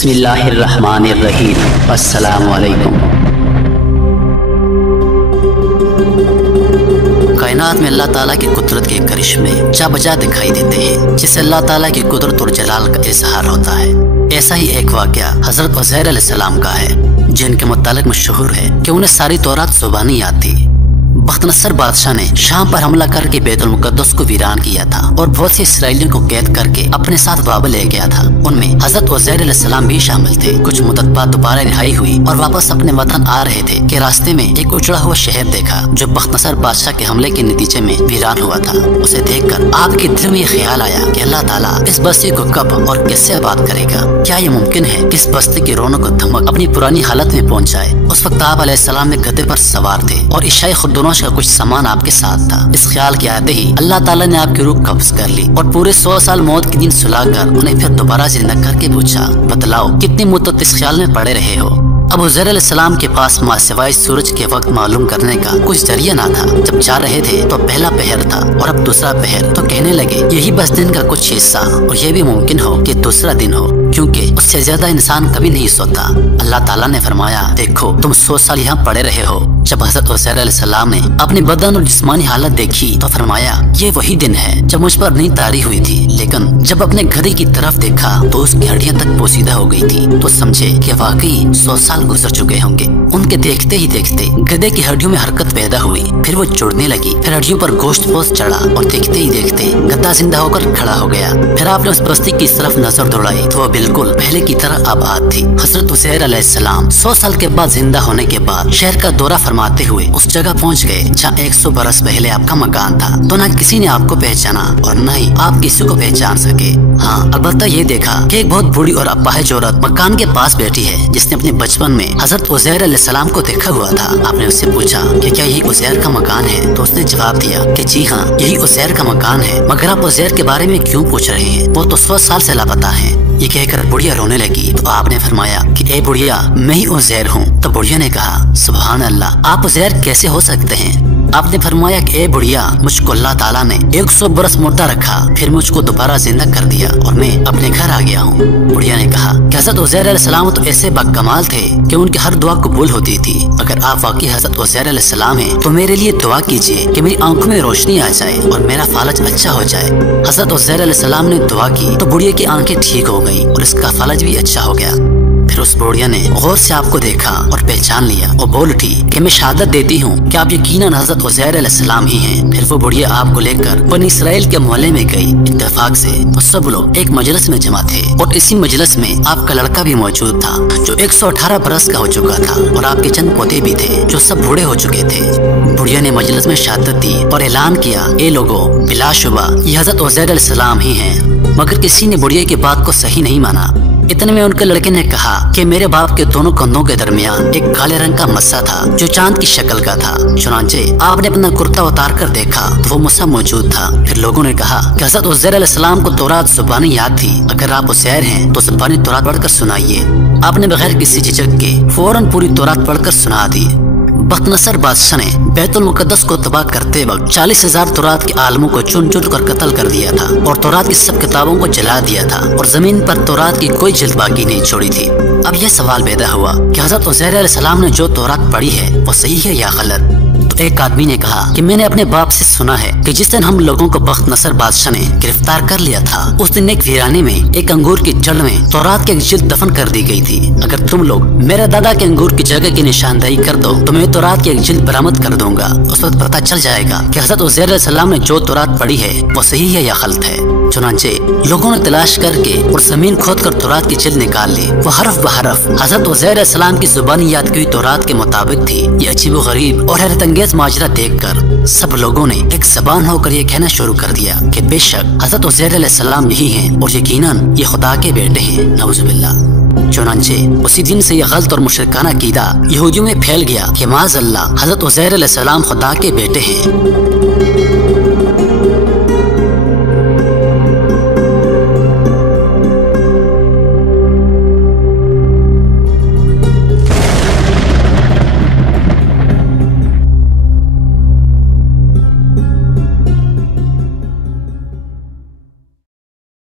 बिस्मिल्लाहिर्रहमानिर्रहीम। अस्सलामु अलैकुम। कायनात में अल्लाह ताला की कुदरत के करिश्मे चाबजा दिखाई देते हैं, जिससे अल्लाह ताला की कुदरत और जलाल का इजहार होता है। ऐसा ही एक वाक़या हज़रत उज़ैर अलैहिस्सलाम का है, जिनके मुतालिक मशहूर है कि उन्हें सारी तौरात ज़ुबानी याद थी। बख्तनसर बादशाह ने शाम पर हमला करके बैतुल मुक़द्दस को वीरान किया था और बहुत से इसराइलियों को कैद करके अपने साथ बाबल ले गया था। उनमें हज़रत उज़ैर अलैहिस्सलाम भी शामिल थे। कुछ मुद्दत बाद दोबारा रिहाई हुई और वापस अपने वतन आ रहे थे कि रास्ते में एक उजड़ा हुआ शहर देखा, जो बख्तनसर बादशाह के हमले के नतीजे में वीरान हुआ था। उसे देखकर आपके दिल में ये ख्याल आया कि अल्लाह ताला इस बस्ती को कब और कैसे आबाद करेगा। क्या ये मुमकिन है कि इस बस्ती की रौनक और धमक अपनी पुरानी हालत में पहुँच जाए। उस वक्त आप अलैहिस्सलाम में गधे पर सवार थे और इशाए खुर्दुनोश का कुछ सामान आपके साथ था। इस ख्याल के आते ही अल्लाह ताला ने आपकी रूह कब्ज कर ली और पूरे 100 साल मौत के दिन सुलाकर उन्हें फिर दोबारा जिंदा करके पूछा, बतलाओ कितनी मुद्दत इस ख्याल में पड़े रहे हो। अब उज़ैर अलैहिस्सलाम के पास सिवाय सूरज के वक्त मालूम करने का कुछ जरिया ना था। जब जा रहे थे तो पहला पहर था और अब दूसरा पहर, तो कहने लगे यही बस दिन का कुछ हिस्सा, और ये भी मुमकिन हो कि दूसरा दिन हो, क्योंकि उससे ज्यादा इंसान कभी नहीं सोता। अल्लाह ताला ने फरमाया, देखो तुम 100 साल यहाँ पड़े रहे हो। जब हज़रत उज़ैर अलैहिस्सलाम ने अपनी बदन और जिस्मानी हालत देखी तो फरमाया, ये वही दिन है जब मुझ पर नींद तारी हुई थी, लेकिन जब अपने गधे की तरफ देखा तो उसकी हड्डियां तक पोसीदा हो गई थी। तो समझे कि वाकई 100 साल गुजर चुके होंगे। उनके देखते ही देखते गधे की हड्डियों में हरकत पैदा हुई, फिर वो जुड़ने लगी, फिर हड्डियों पर गोश्त पोस्ट चढ़ा और देखते ही देखते गधा जिंदा होकर खड़ा हो गया। फिर आपने उस बस्ती की तरफ नजर दौड़ाई तो वो बिल्कुल पहले की तरह आबाद थी। हज़रत उज़ैर अलैहिस्सलाम 100 साल के बाद जिंदा होने के बाद शहर का दौरा फरमाते हुए उस जगह पहुंच गए जहाँ 100 बरस पहले आपका मकान था। तो न किसी ने आपको पहचाना और न ही आप किसी को पहचान सके। हाँ, अलबत्ता ये देखा कि एक बहुत बूढ़ी और अपाहिज औरत मकान के पास बैठी है, जिसने अपने बचपन में हज़रत उज़ैर अलैहिस्सलाम को देखा हुआ था। आपने उससे पूछा कि क्या यही उज़ैर का मकान है, तो उसने जवाब दिया कि जी हाँ, यही उज़ैर का मकान है, मगर आप उज़ैर के बारे में क्यों पूछ रहे हैं, वो तो 100 साल से लापता है। ये कहकर बुढ़िया रोने लगी तो आपने फरमाया कि ए बुढ़िया, मैं ही उज़ैर हूँ। तो बुढ़िया ने कहा, सुभान अल्लाह, आप उज़ैर कैसे हो सकते हैं। आपने फरमाया कि ए बुढ़िया, मुझको अल्लाह ताला ने 100 बरस मुर्दा रखा, फिर मुझको दोबारा जिंदा कर दिया और मैं अपने घर आ गया हूँ। बुढ़िया ने कहा कि हज़रत उज़ैर अलैहिस्सलाम तो ऐसे बाकमाल थे कि उनकी हर दुआ कबूल होती थी। अगर आप वाकई हज़रत उज़ैर अलैहिस्सलाम हैं तो मेरे लिए दुआ कीजिए कि मेरी आंखों में रोशनी आ जाए और मेरा फालज अच्छा हो जाए। हज़रत उज़ैर अलैहिस्सलाम ने दुआ की तो बुढ़िया की आंखें ठीक हो गई और इसका फालज भी अच्छा हो गया। फिर उस बुढ़िया ने गौर से आपको देखा और पहचान लिया और बोल उठी कि मैं शहादत देती हूँ कि आप यकीनन हज़रत उज़ैर अलैहिस्सलाम ही हैं। फिर वो बुढ़िया आपको लेकर बनी इसराइल के मोहल्ले में गई। इत्तेफाक से वो सब लोग एक मजलिस में जमा थे और इसी मजलिस में आपका लड़का भी मौजूद था, जो 118 बरस का हो चुका था, और आपके चंद पोते भी थे जो सब बूढ़े हो चुके थे। बुढ़िया ने मजलिस में शहादत दी और ऐलान किया, ए लोगो, बिलाशुबा ये हज़रत उज़ैर अलैहिस्सलाम ही हैं। मगर किसी ने बुढ़िया की बात को सही नहीं माना। इतने में उनके लड़के ने कहा कि मेरे बाप के दोनों कंधों के दरमियान एक काले रंग का मस्सा था, जो चांद की शक्ल का था। चुनांचे आपने अपना कुर्ता उतार कर देखा तो वो मस्सा मौजूद था। फिर लोगों ने कहा कि हज़रत उज़ैर अलैहिस्सलाम को तौरात ज़ुबानी याद थी, अगर आप उज़ैर हैं तो ज़ुबानी तौरात पढ़कर सुनाइए। आपने बगैर किसी झिझक के फौरन पूरी तौरात पढ़कर सुना दी। बख्तनसर बादशाह ने बैतुल मुक़द्दस को तबाह करते वक्त 40,000 तौरात के आलमों को चुन चुन कर कत्ल कर दिया था और तौरात की सब किताबों को जला दिया था और जमीन पर तौरात की कोई जिल्द बाकी नहीं छोड़ी थी। अब यह सवाल पैदा हुआ कि हज़रत उज़ैर अलैहिस्सलाम ने जो तौरात पढ़ी है वो सही है या गलत। तो एक आदमी ने कहा कि मैंने अपने बाप से सुना है कि जिस दिन हम लोगों को बख्तनसर बादशाह ने गिरफ्तार कर लिया था, उस दिन एक वीराने में एक अंगूर की जड़ में तौरात की एक जिल्द दफन कर दी गई थी। अगर तुम लोग मेरे दादा के अंगूर की जगह की निशानदेही कर दो तो मैं तौरात की एक जिल्द बरामद कर दूंगा। उस वक्त पता चल जाएगा कि हज़रत उज़ैर अलैहिस्सलाम ने जो तौरात पढ़ी है वो सही है या गलत है। चुनांचे लोगों ने तलाश करके और जमीन खोद कर तौरात की जिल्द निकाल ली। वो हरफ बहरफ हज़रत उज़ैर अलैहिस्सलाम की ज़ुबानी याद की तौरात के मुताबिक थी। ये अजीब व गरीब और हैरत अंगेज माजरा देखकर सब लोगों ने एक ज़बान होकर ये कहना शुरू कर दिया कि बेशक हज़रत उज़ैर अलैहिस्सलाम यही हैं और यकीनन ये खुदा के बेटे हैं, नऊज़ुबिल्लाह। चुनांचे उसी दिन से यह गलत और मुशरिकाना कीदा यहूदियों में फैल गया कि माज़अल्लाह हज़रत उज़ैर अलैहिस्सलाम खुदा के बेटे हैं।